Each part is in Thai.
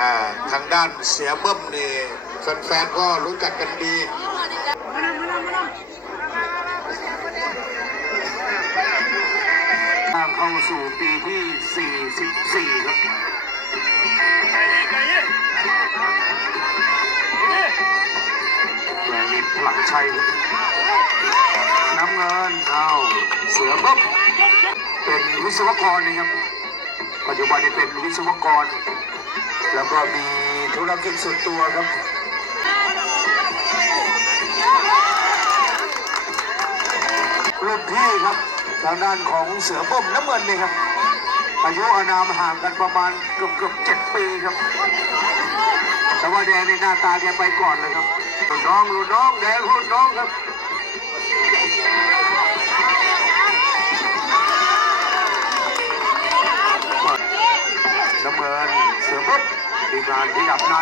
อ่าทางด้านเสียเบิ้มนี่แฟนๆก็รู้จักกันดีทางเข้าสู่ปีที่ 44 ครับแรงนิดผลักชัยน้ำเงินเอาเสือบ๊บเป็นวิศวกรนะครับ ปัจจุบันนี้เป็นวิศวกร แล้วก็มีธุรกิจส่วนตัวครับรุ่นพี่ครับทางด้านของเสือป้มน้ำเงินนี่ครับ อายุอานามห่างกันประมาณเกือบเกือบเจ็ดปีครับ แต่ว่าแดงในหน้าตาแกไปก่อนเลยครับรุ่นน้องรุ่นน้องแดงรุ่นน้องครับน้ำเงิน ทีมงานที่ดับใน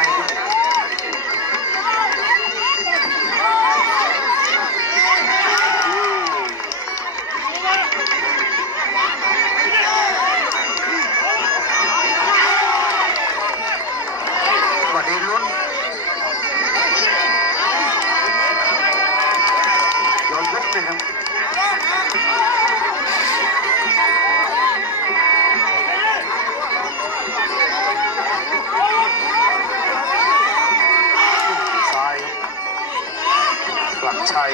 ครับหลักชัย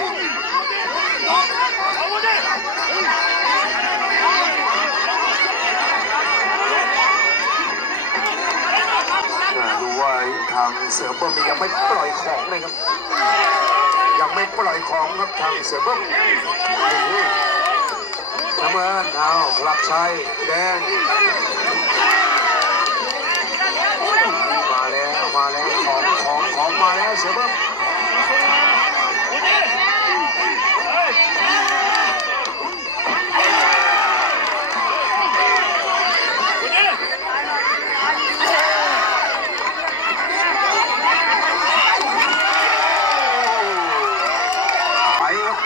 ดูว่าทางเสือเบิ้มยังไม่ปล่อยของเลยครับ ยังไม่ปล่อยของครับทางเสือเบิ้มนี่น้ำเงินเอาหลักชัยแดงมาแล้วมาแล้วของของของมาแล้วเสือเบิ้ม ไปครับ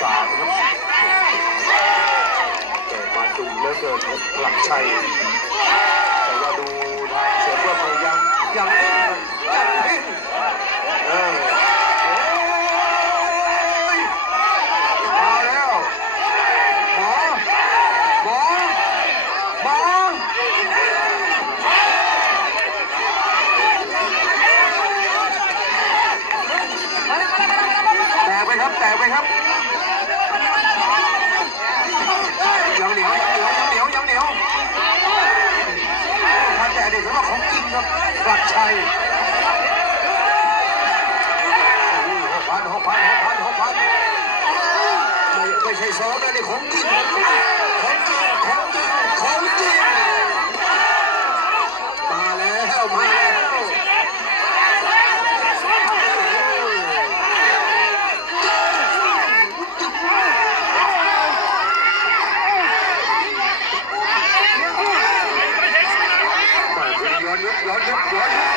สามครับเกิดมาดุเหลือเกินครับหลัก ชัยแต่ว่าดูทางเสือเพื่อนมือยังยังยังนิ่งเออโอ้ยมาแล้วหมอหมอหมอแตกไปครับแตกไปครับยังเหนียว หลักชัยหกพันหกพันหกพันหกพันไม่ใช่ซ้องนะนี่ของจริงของจริงของจริงมาแล้วมาแล้วย้อนยุบย้อนยุบย้อนยุบ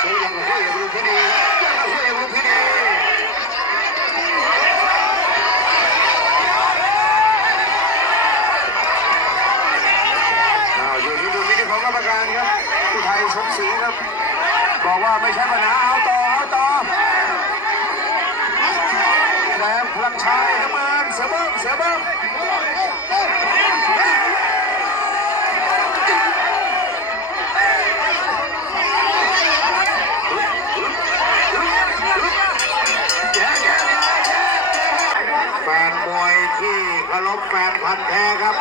โชว์ยังกับผู้เอกลุมพินียังกับผู้เอกลุมพินี อ้าวอยู่ที่ดูวิธีของกรรมการครับผู้ไทยสมศรีครับ บอกว่า ไม่ใช่ปัญหาเอาต่อเอาต่อแหลมพลังชัยน้ำมันเสือเบิ้มเสือเบิ้มแฟนมวยที่เคารพแฟนพันธ์แท้ครับ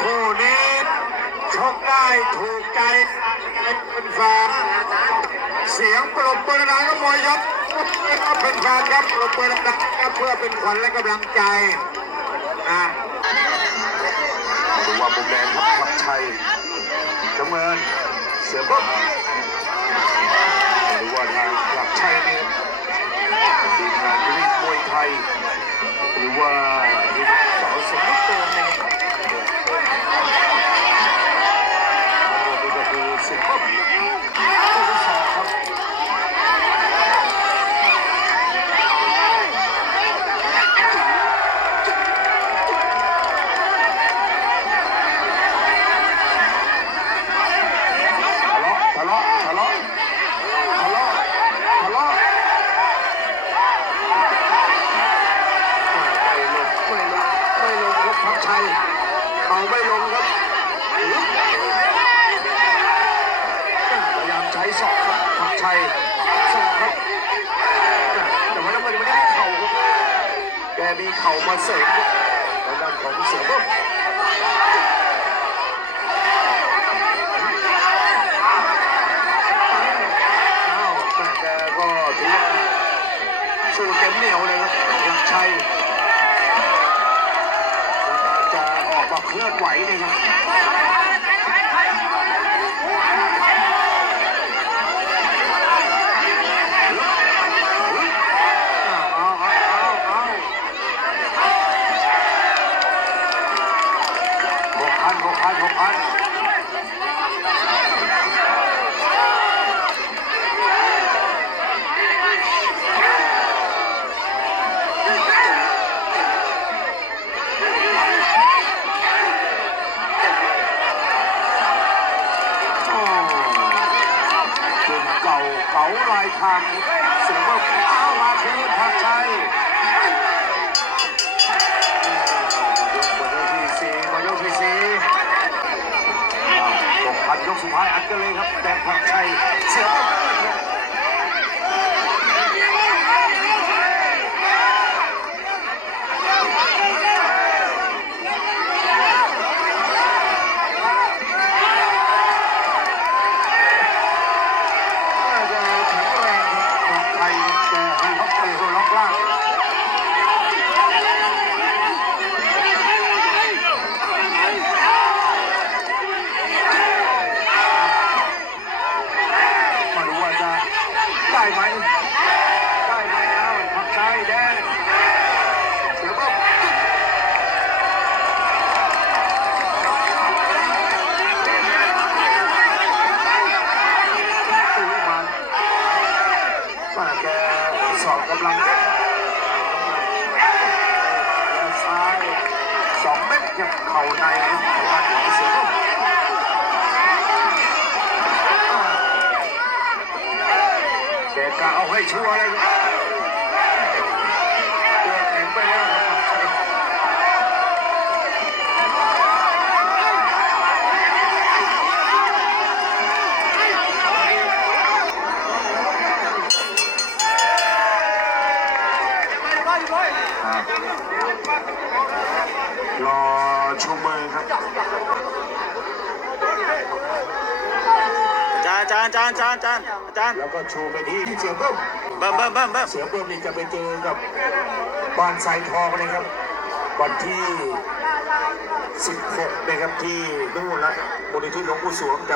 คู่นี้ชกได้ถูกใจเป็นแฟน เสียงปรบมือดังๆก็มวยครับก็เป็นแฟนครับปรบมือดังครับเพื่อเป็นขวัญและกำลังใจนะดูว่ามุมแดงครับขับชัยน้ำเงินเสือปุ๊บหรือว่าทางหลักชัยนี่ยทีมงานวิมวยไทย หรือว่าทีสาวสมุทรเติมเนี่ยนี่ก็คือเสือปุ๊บคู่ที่สองครับ ทะเลาะทะเลาะทะเลาะทะเลาะทะเลาะไม่ลงไม่ลงไม่ลงครับพักชัยเอาไม่ลงครับพยายามใช้ศอกครับพัก ชัยศอกครับแต่ว่าน้ำมันไม่ได้เข่าครับแกมีเข่ามาเสริมครับทางด้านของเสือครับอ้าวกก็ถือว่าสู้เต็มเหนียวเลยครับหลักชัยจะออกมาเคลื่อนไหวเลยครับเอาเอาเอาเอาหกพันหกพันหกพัน โอ้กลุ่มเก่าเก่าลายทางเสือว่าเอามาคืนพักชัยยกบนยกที่สี่บนยกที่สี่ตกพันย กันเลยครับแดงผักชัยเสือว่าน่าจะแข็งแรงครับพักชัยแต่ให้ล็อกเตะล็อกล่าง มาดูว่าจะได้ไหม ได้ไหมเอาผักชายแดงเสือปุ๊บตู้มาว่าแกสอบกำลังแล้วซ้ายสอง เข่าในครับของของเสือแกกะเอาให้ชัวร์เลยครับตัวแข็งไปแล้วครับครับรอชูมือครับ จานจานจานจานจานอาจารย์แล้วก็ชูไปที่เสือเบิ้มเบิ่มเบิ่มเบิ่มเบิ่มเสือเบิ้มนี่จะไปเจอกับบ้านสายทองนะครับวันที่ 16นะครับที่นู่นละมูลนิธิหลวงปู่สวงแต่